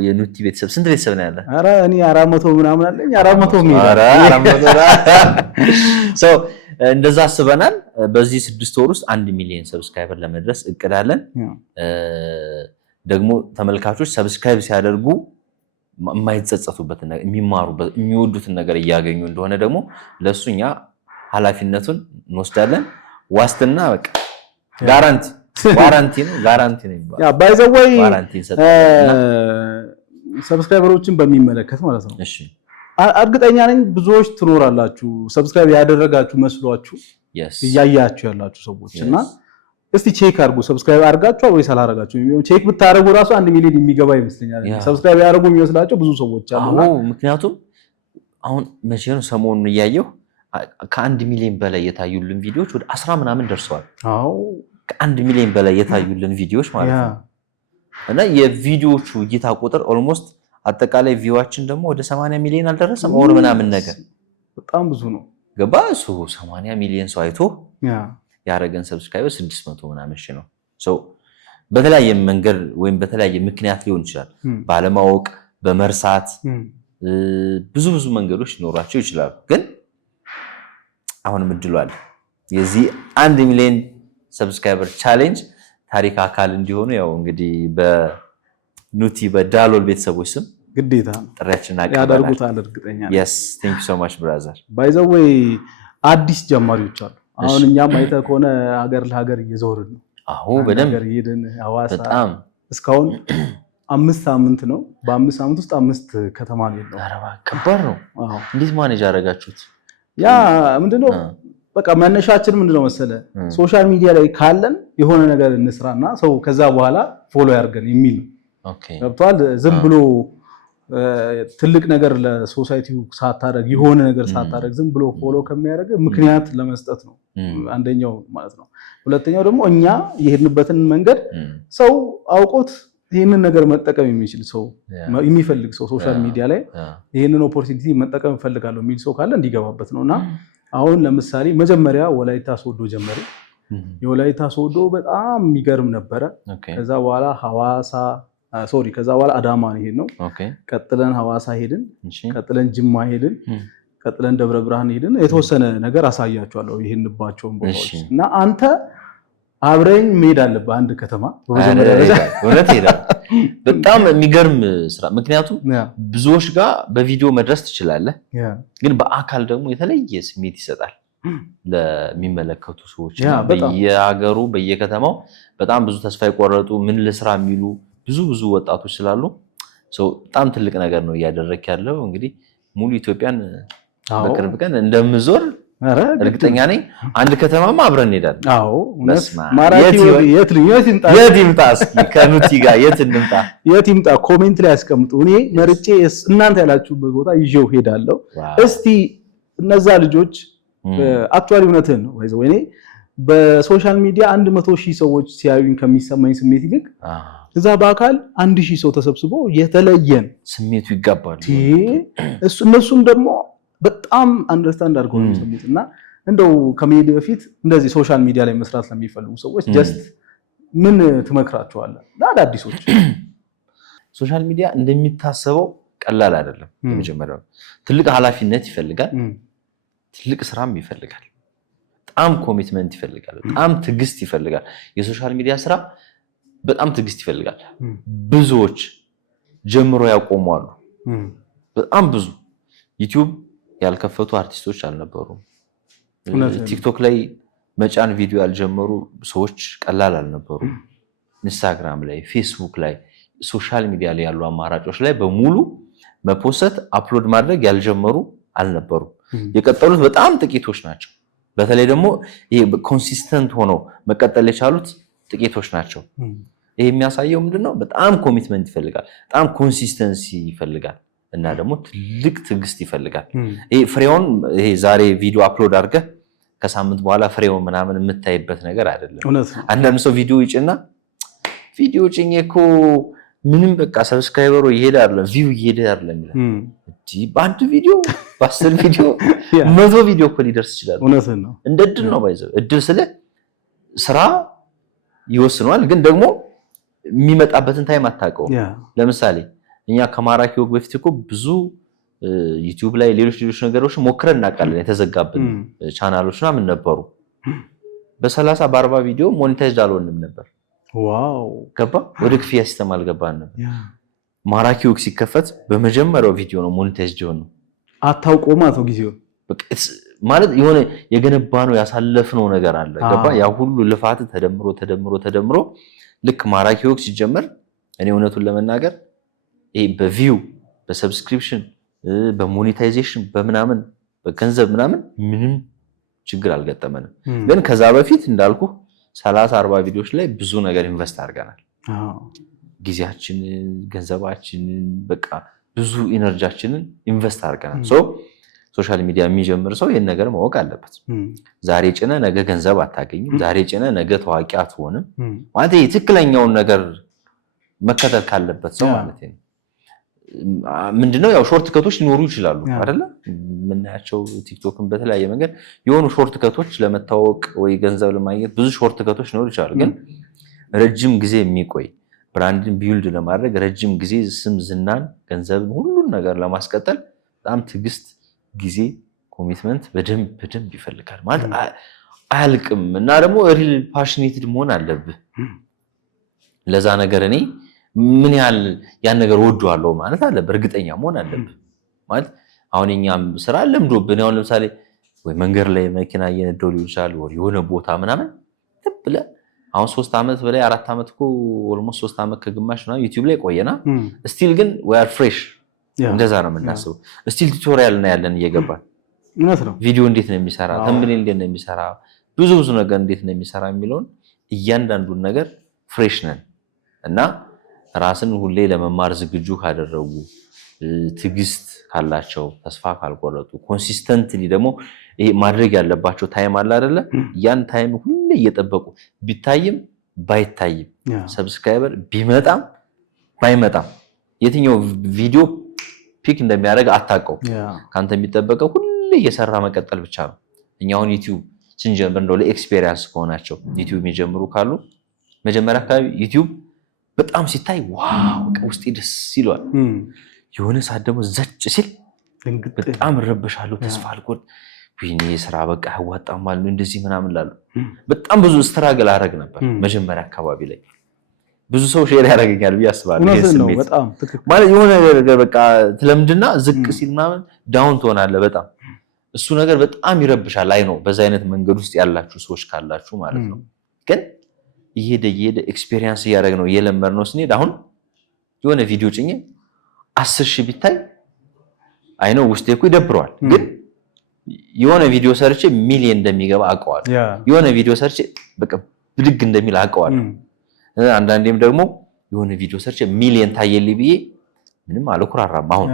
የኑቲ ቤተሰብ ስንት ቤተሰብ ነው ያለ? ኧረ እኔ 400 ምናምን አለኝ። 400 ሰው እንደዛ አስበናል። በዚህ 6 ወር ውስጥ 1 ሚሊዮን ሰብስክራይበር ለመድረስ እቅድ አለን። ደግሞ ተመልካቾች ሰብስክራይብ ሲያደርጉ የማይጸጸቱበትን ነገር የሚማሩበት የሚወዱትን ነገር እያገኙ እንደሆነ ደግሞ ለሱኛ ኃላፊነቱን እንወስዳለን። ዋስትና በቃ ጋራንቲ ነው ይባላል። ያ ባይ ዘ ወይ ሰብስክራይበሮችን በሚመለከት ማለት ነው። እሺ እርግጠኛ ነኝ ብዙዎች ትኖራላችሁ ሰብስክራይብ ያደረጋችሁ መስሏችሁ እያያችሁ ያላችሁ ሰዎች እና እስቲ ቼክ አድርጉ። ሰብስክራይብ አድርጋችኋል ወይስ አላደረጋችሁም? ቼክ ብታደርጉ ራሱ 1 ሚሊዮን የሚገባ ይመስለኛል። ሰብስክራይብ ያደርጉ የሚመስላቸው ብዙ ሰዎች አሉና ምክንያቱም አሁን መቼ ነው ሰሞኑን እያየሁ ከ1 ሚሊዮን በላይ የታዩልን ቪዲዮዎች ወደ 10 ምናምን ደርሰዋል። ከ1 ሚሊዮን በላይ የታዩልን ቪዲዮዎች ማለት ነው። እና የቪዲዮዎቹ እይታ ቁጥር ኦልሞስት አጠቃላይ ቪዋችን ደግሞ ወደ 80 ሚሊዮን አልደረሰም ወር ምናምን ነገር በጣም ብዙ ነው። ገባ እሱ 80 ሚሊዮን ሰው አይቶ ያረገን ሰብስክራይበር 600 ምናምን ሺህ ነው። በተለያየ መንገድ ወይም በተለያየ ምክንያት ሊሆን ይችላል። ባለማወቅ በመርሳት ብዙ መንገዶች ሊኖራቸው ይችላሉ። ግን አሁንም እድሉ አለ። የዚህ 1 ሚሊዮን ሰብስክራይበር ቻሌንጅ ታሪክ አካል እንዲሆኑ ያው እንግዲህ በኑቲ በዳሎል ቤተሰቦች ስም ግዴታ ጥሪያችንን ያደርጉታል እርግጠኛ ነኝ። yes thank you so much brother by the way አዲስ ጀማሪዎች አሉ። አሁን እኛም አይተህ ከሆነ ሀገር ለሀገር እየዞርን ነው። አዎ በደንብ ሄድን ሐዋሳ በጣም እስካሁን 5 ሳምንት ነው። በ5 ሳምንት ውስጥ 5 ከተማ ነው ያለው። አረባ ከባድ ነው። እንዴት ማኔጅ አደረጋችሁት? ያ ምንድነው በቃ መነሻችን ምንድነው መሰለ ሶሻል ሚዲያ ላይ ካለን የሆነ ነገር እንስራና ሰው ከዛ በኋላ ፎሎ ያርገን የሚል ነው። ኦኬ ገብቷል። ዝም ብሎ ትልቅ ነገር ለሶሳይቲው ሳታደርግ የሆነ ነገር ሳታደርግ ዝም ብሎ ፎሎ ከሚያደርግ ምክንያት ለመስጠት ነው አንደኛው ማለት ነው። ሁለተኛው ደግሞ እኛ የሄድንበትን መንገድ ሰው አውቆት ይሄንን ነገር መጠቀም የሚችል ሰው የሚፈልግ ሰው ሶሻል ሚዲያ ላይ ይሄንን ኦፖርቹኒቲ መጠቀም ፈልጋለሁ የሚል ሰው ካለ እንዲገባበት ነውና አሁን ለምሳሌ መጀመሪያ ወላይታ ሶዶ ጀመረ። የወላይታ ሶዶ በጣም የሚገርም ነበረ። ከዛ በኋላ ሐዋሳ ከዛ በኋላ አዳማ ሄድን ነው። ቀጥለን ሐዋሳ ሄድን፣ ቀጥለን ጅማ ሄድን፣ ቀጥለን ደብረ ብርሃን ሄድን። የተወሰነ ነገር አሳያችኋለሁ ይሄንባቸውን ቦታዎች እና አንተ አብረኝ መሄድ አለብህ አንድ ከተማ በመጀመሪያ ደረጃ እውነት ሄዳል። በጣም የሚገርም ስራ። ምክንያቱም ብዙዎች ጋር በቪዲዮ መድረስ ትችላለህ፣ ግን በአካል ደግሞ የተለየ ስሜት ይሰጣል ለሚመለከቱ ሰዎች። በየሀገሩ በየከተማው በጣም ብዙ ተስፋ የቆረጡ ምን ልስራ የሚሉ ብዙ ወጣቶች ስላሉ በጣም ትልቅ ነገር ነው እያደረክ ያለው። እንግዲህ ሙሉ ኢትዮጵያን በቅርብ ቀን እንደምዞር እርግጠኛ ነኝ። አንድ ከተማማ አብረን እንሄዳለን። አዎ ማራኪ የት ይምጣ? እስኪ ከኑቲ ጋር የት እንምጣ? የት ይምጣ? ኮሜንት ላይ አስቀምጡ። እኔ መርጬ እናንተ ያላችሁበት ቦታ ይዤው ሄዳለሁ። እስቲ እነዛ ልጆች አክቹአሊ እውነትህን ነው ወይዘ ወይኔ በሶሻል ሚዲያ 100,000 ሰዎች ሲያዩኝ ከሚሰማኝ ስሜት ይልቅ እዛ በአካል 1,000 ሰው ተሰብስቦ የተለየን ስሜቱ ይጋባል። እነሱም ደግሞ በጣም አንደርስታንድ አድርገው ነው የሚሰሙት። እና እንደው ከመሄድ በፊት እንደዚህ ሶሻል ሚዲያ ላይ መስራት ለሚፈልጉ ሰዎች ጀስት ምን ትመክራቸዋለህ? ለአዳዲሶች ሶሻል ሚዲያ እንደሚታሰበው ቀላል አይደለም። የመጀመሪያው ትልቅ ኃላፊነት ይፈልጋል፣ ትልቅ ስራም ይፈልጋል፣ በጣም ኮሚትመንት ይፈልጋል፣ በጣም ትዕግስት ይፈልጋል። የሶሻል ሚዲያ ስራ በጣም ትዕግስት ይፈልጋል። ብዙዎች ጀምሮ ያቆማሉ። በጣም ብዙ ዩቲዩብ ያልከፈቱ አርቲስቶች አልነበሩም። ቲክቶክ ላይ መጫን ቪዲዮ ያልጀመሩ ሰዎች ቀላል አልነበሩም። ኢንስታግራም ላይ፣ ፌስቡክ ላይ፣ ሶሻል ሚዲያ ላይ ያሉ አማራጮች ላይ በሙሉ መፖሰት አፕሎድ ማድረግ ያልጀመሩ አልነበሩም። የቀጠሉት በጣም ጥቂቶች ናቸው። በተለይ ደግሞ ይሄ ኮንሲስተንት ሆነው መቀጠል የቻሉት ጥቂቶች ናቸው። ይሄ የሚያሳየው ምንድነው? በጣም ኮሚትመንት ይፈልጋል፣ በጣም ኮንሲስተንሲ ይፈልጋል እና ደግሞ ትልቅ ትዕግስት ይፈልጋል። ይሄ ፍሬውን ይሄ ዛሬ ቪዲዮ አፕሎድ አድርገህ ከሳምንት በኋላ ፍሬውን ምናምን የምታይበት ነገር አይደለም። አንዳንድ ሰው ቪዲዮ ይጭና ቪዲዮ ጭኜ እኮ ምንም በቃ ሰብስክራይበሩ ይሄድ አይደለም ቪው ይሄድ አይደለም ይላል። በአንድ ቪዲዮ በ10 ቪዲዮ 100 ቪዲዮ እኮ ሊደርስ ይችላል። እንደ እድል ነው ባይዘው እድል ስለ ስራ ይወስነዋል፣ ግን ደግሞ የሚመጣበትን ታይም አታውቀውም። ለምሳሌ እኛ ከማራኪ ወግ በፊት እኮ ብዙ ዩቲዩብ ላይ ሌሎች ነገሮች ሞክረን እናውቃለን። የተዘጋብን ቻናሎች ምናምን ነበሩ። በ30 በ40 ቪዲዮ ሞኔታይዝ አልሆንም ነበር። ዋው ገባ ወደ ክፍያ ሲስተም አልገባን ነበር። ማራኪ ወግ ሲከፈት በመጀመሪያው ቪዲዮ ነው ሞኔታይዝ ሆነው። አታውቀውም አቶ ጊዜው ማለት የሆነ የገነባ ነው ያሳለፍነው ነገር አለ። ገባ ያ ሁሉ ልፋት ተደምሮ ልክ ማራኪ ወግ ሲጀመር እኔ እውነቱን ለመናገር ይሄ በቪው በሰብስክሪፕሽን በሞኔታይዜሽን በምናምን በገንዘብ ምናምን ምንም ችግር አልገጠመንም። ግን ከዛ በፊት እንዳልኩ 30-40 ቪዲዮዎች ላይ ብዙ ነገር ኢንቨስት አድርገናል። ጊዜያችንን፣ ገንዘባችንን፣ በቃ ብዙ ኢነርጂያችንን ኢንቨስት አድርገናል። ሶሻል ሚዲያ የሚጀምር ሰው ይህን ነገር ማወቅ አለበት። ዛሬ ጭነ ነገ ገንዘብ አታገኝም። ዛሬ ጭነ ነገ ታዋቂ አትሆንም ማለት ይሄ ትክክለኛውን ነገር መከተል ካለበት ሰው ማለት ነው። ምንድነው ያው ሾርት ከቶች ሊኖሩ ይችላሉ አይደለ? የምናያቸው ቲክቶክን በተለያየ መንገድ የሆኑ ሾርት ከቶች ለመታወቅ ወይ ገንዘብ ለማግኘት ብዙ ሾርት ከቶች ሊኖሩ ይችላሉ። ግን ረጅም ጊዜ የሚቆይ ብራንድን ቢውልድ ለማድረግ ረጅም ጊዜ ስም፣ ዝናን፣ ገንዘብን ሁሉን ነገር ለማስቀጠል በጣም ትዕግስት፣ ጊዜ፣ ኮሚትመንት በደንብ ይፈልጋል ማለት አያልቅም። እና ደግሞ ሪል ፓሽኔትድ መሆን አለብህ ለዛ ነገር። እኔ ምን ያህል ያን ነገር ወደዋለሁ ማለት አለብህ፣ እርግጠኛ መሆን አለብህ ማለት አሁን እኛም ስራ ለምዶብን አሁን ለምሳሌ ወይ መንገድ ላይ መኪና እየነዳሁ ሊሆን ይችላል ወይ የሆነ ቦታ ምናምን ብለህ አሁን 3 ዓመት በላይ 4 ዓመት እኮ ኦልሞስት 3 ዓመት ከግማሽ ነው ዩቲዩብ ላይ ቆየና ስቲል ግን we are fresh እንደዛ ነው የምናስበው። ስቲል ቱቶሪያል እና ያለን እየገባን እውነት ነው ቪዲዮ እንዴት ነው የሚሰራ ተምብኔል እንዴት ነው የሚሰራ ብዙ ነገር እንዴት ነው የሚሰራ የሚለውን እያንዳንዱን ነገር ፍሬሽ ነን እና ራስን ሁሌ ለመማር ዝግጁ ካደረጉ ትዕግስት ካላቸው ተስፋ ካልቆረጡ ኮንሲስተንትሊ ደግሞ ይሄ ማድረግ ያለባቸው ታይም አለ አይደለ? ያን ታይም ሁሌ እየጠበቁ ቢታይም ባይታይም ሰብስክራይበር ቢመጣም ባይመጣም የትኛው ቪዲዮ ፒክ እንደሚያደርግ አታውቀው። ካንተ የሚጠበቀው ሁሌ እየሰራ መቀጠል ብቻ ነው። እኛውን ዩቲዩብ ስንጀምር እንደው ለኤክስፒሪየንስ ከሆናቸው ዩቲዩብ የሚጀምሩ ካሉ መጀመሪያ አካባቢ ዩቲዩብ በጣም ሲታይ ዋው ውስጤ ደስ ይሏል። የሆነ ሰዓት ደግሞ ዘጭ ሲል በጣም ረበሻለሁ፣ ተስፋ አልቆርጥ ወይኔ ስራ በቃ ያዋጣም ማለት እንደዚህ ምናምን ላሉ በጣም ብዙ ስትራግል አደረግ ነበር መጀመሪያ አካባቢ ላይ። ብዙ ሰው ሼር ያደርገኛል ብዬ አስባለሁ። ይሄ ስሜት ማለት የሆነ ነገር በቃ ትለምድና ዝቅ ሲል ምናምን ዳውን ትሆናለህ በጣም እሱ ነገር በጣም ይረብሻል። አይ ነው በዛ አይነት መንገድ ውስጥ ያላችሁ ሰዎች ካላችሁ ማለት ነው። ግን እየሄደ ኤክስፒሪየንስ እያደረግ ነው እየለመድ ነው ስንሄድ አሁን የሆነ ቪዲዮ ጭኜ 10,000 ቢታይ አይ ነው ውስጤ እኮ ይደብረዋል። ግን የሆነ ቪዲዮ ሰርቼ ሚሊየን እንደሚገባ አውቀዋለሁ። የሆነ ቪዲዮ ሰርቼ በቃ ብድግ እንደሚል አውቀዋለሁ። አንዳንዴም ደግሞ የሆነ ቪዲዮ ሰርቼ ሚሊየን ታየልኝ ብዬ ምንም አልኩራራም። አሁን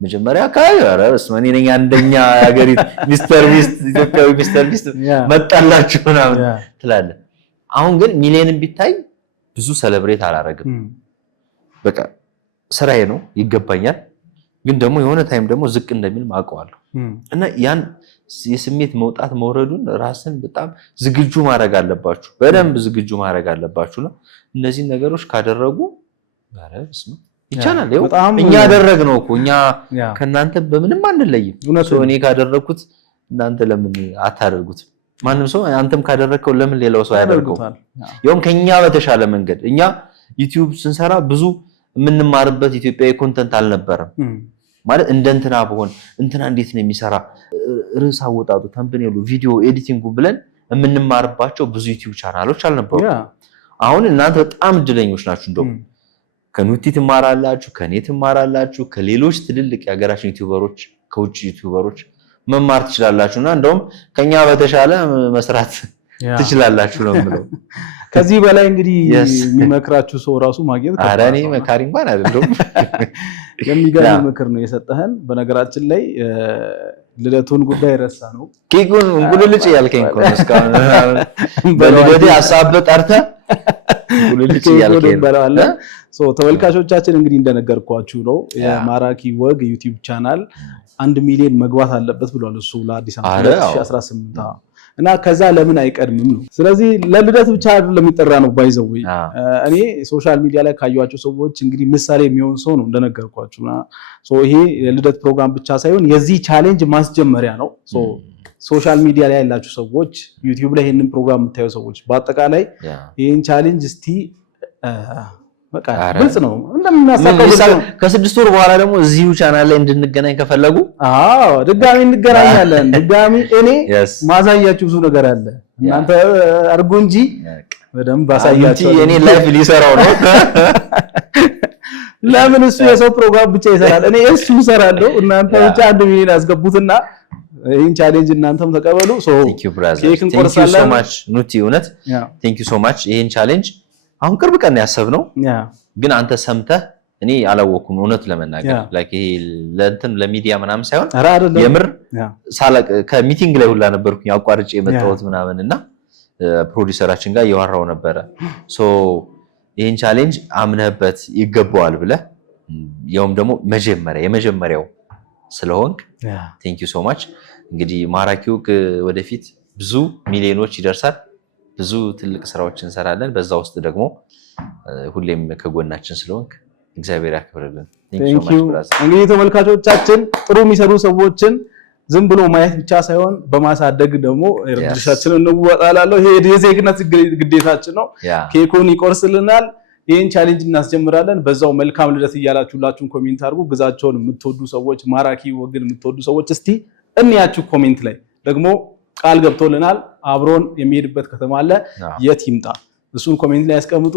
መጀመሪያ አካባቢ ኧረ በስመ አብ ነኝ አንደኛ ሀገሪት ሚስተር ቢስት ኢትዮጵያዊ ሚስተር ቢስት መጣላችሁ ምናምን ትላለህ። አሁን ግን ሚሊየን ቢታይ ብዙ ሴሌብሬት አላረግም። በቃ ስራዬ ነው ይገባኛል። ግን ደግሞ የሆነ ታይም ደግሞ ዝቅ እንደሚል አውቀዋለሁ። እና ያን የስሜት መውጣት መውረዱን ራስን በጣም ዝግጁ ማድረግ አለባችሁ፣ በደንብ ዝግጁ ማድረግ አለባችሁ። ነው እነዚህ ነገሮች ካደረጉ ኧረ በስመ አብ ይቻላል። እኛ ያደረግነው እኮ እኛ ከናንተ በምንም አንለይም። እኔ ካደረኩት እናንተ ለምን አታደርጉት? ማንም ሰው አንተም ካደረከው ለምን ሌላው ሰው ያደርገው? ይሁን ከኛ በተሻለ መንገድ እኛ ዩቲዩብ ስንሰራ ብዙ የምንማርበት ኢትዮጵያዊ ኮንተንት አልነበረም። ማለት እንትና በሆን እንትና እንዴት ነው የሚሰራ ርዕስ አወጣጡ ተምብኔሉ ቪዲዮ ኤዲቲንጉ ብለን የምንማርባቸው ብዙ ዩቲዩብ ቻናሎች አልነበሩ። አሁን እናንተ በጣም እድለኞች ናችሁ። እንደውም ከኑቲ ትማራላችሁ፣ ከኔ ትማራላችሁ፣ ከሌሎች ትልልቅ የሀገራችን ዩቲዩበሮች ከውጭ ዩቲዩበሮች መማር ትችላላችሁና እንደውም ከኛ በተሻለ መስራት ትችላላችሁ ነው የምለው። ከዚህ በላይ እንግዲህ የሚመክራችሁ ሰው ራሱ ማግኘት ኧረ እኔ መካሪ እንኳን አይደለም። የሚገርም ምክር ነው የሰጠህን። በነገራችን ላይ ልደቱን ጉዳይ ረሳ ነው ኬኩን እንጉልልጭ ያልከኝ እኮ ነው እስካሁን በልደቴ አሳበህ ጠርተህ እንጉልልጭ ያልከኝ ነው። ተመልካቾቻችን እንግዲህ እንደነገርኳችሁ ነው የማራኪ ወግ ዩቲዩብ ቻናል 1 ሚሊዮን መግባት አለበት ብሏል እሱ ለአዲስ ዓመት 2018 እና ከዛ ለምን አይቀድምም ነው። ስለዚህ ለልደት ብቻ አይደለም የሚጠራ ነው ባይዘው። እኔ ሶሻል ሚዲያ ላይ ካዩዋቸው ሰዎች እንግዲህ ምሳሌ የሚሆን ሰው ነው እንደነገርኳችሁና ይሄ የልደት ፕሮግራም ብቻ ሳይሆን የዚህ ቻሌንጅ ማስጀመሪያ ነው። ሶሻል ሚዲያ ላይ ያላችሁ ሰዎች ዩቲዩብ ላይ ይሄንን ፕሮግራም የምታዩ ሰዎች በአጠቃላይ ይሄን ቻሌንጅ እስቲ በቃ ግልጽ ነው እንደምናሳቀው ከ6 ወር በኋላ ደግሞ እዚሁ ቻናል ላይ እንድንገናኝ ከፈለጉ ድጋሚ እንገናኛለን። ድጋሚ እኔ ማሳያችሁ ብዙ ነገር አለ። እናንተ አርጉ እንጂ በደንብ አሳያችሁ። እኔ ላይፍ ሊሰራው ነው። ለምን እሱ የሰው ፕሮግራም ብቻ ይሰራል? እኔ እሱ እሰራለሁ። እናንተ ብቻ 1 ሚሊዮን አስገቡትና ይሄን ቻሌንጅ እናንተም ተቀበሉ። ቴንክ ዩ ብራዘር ቴንክ ዩ ሶ ማች ኑቲ እውነት ቴንክ ዩ ሶ ማች ይሄን ቻሌንጅ አሁን ቅርብ ቀን ያሰብነው ግን አንተ ሰምተህ እኔ አላወኩም እውነት ለመናገር ላይክ ይሄ ለእንትን ለሚዲያ ምናምን ሳይሆን የምር ሳላቅ ከሚቲንግ ላይ ሁላ ነበርኩኝ አቋርጬ የመጣሁት ምናምንና ፕሮዲዩሰራችን ጋር እያወራው ነበረ ሶ ይሄን ቻሌንጅ አምነህበት ይገባዋል ብለህ ያውም ደግሞ የመጀመሪያው ስለሆንክ ቴንክ ዩ ሶ ማች እንግዲህ ማራኪው ወደፊት ብዙ ሚሊዮኖች ይደርሳል ብዙ ትልቅ ስራዎች እንሰራለን በዛ ውስጥ ደግሞ ሁሌም ከጎናችን ስለሆንክ እግዚአብሔር ያክብርልን ቴንክ ዩ እንግዲህ ተመልካቾቻችን ጥሩ የሚሰሩ ሰዎችን ዝም ብሎ ማየት ብቻ ሳይሆን በማሳደግ ደግሞ ድርሻችንን እንወጣላለን ይሄ የዜግነት ግዴታችን ነው ኬኩን ይቆርስልናል ይሄን ቻሌንጅ እናስጀምራለን በዛው መልካም ልደት እያላችሁላችሁን ኮሜንት አድርጉ ግዛቸውን የምትወዱ ሰዎች ማራኪ ወግን የምትወዱ ሰዎች እስቲ እንያችሁ ኮሜንት ላይ ደግሞ ቃል ገብቶልናል አብሮን የሚሄድበት ከተማ አለ የት ይምጣ እሱን ኮሜንት ላይ ያስቀምጡ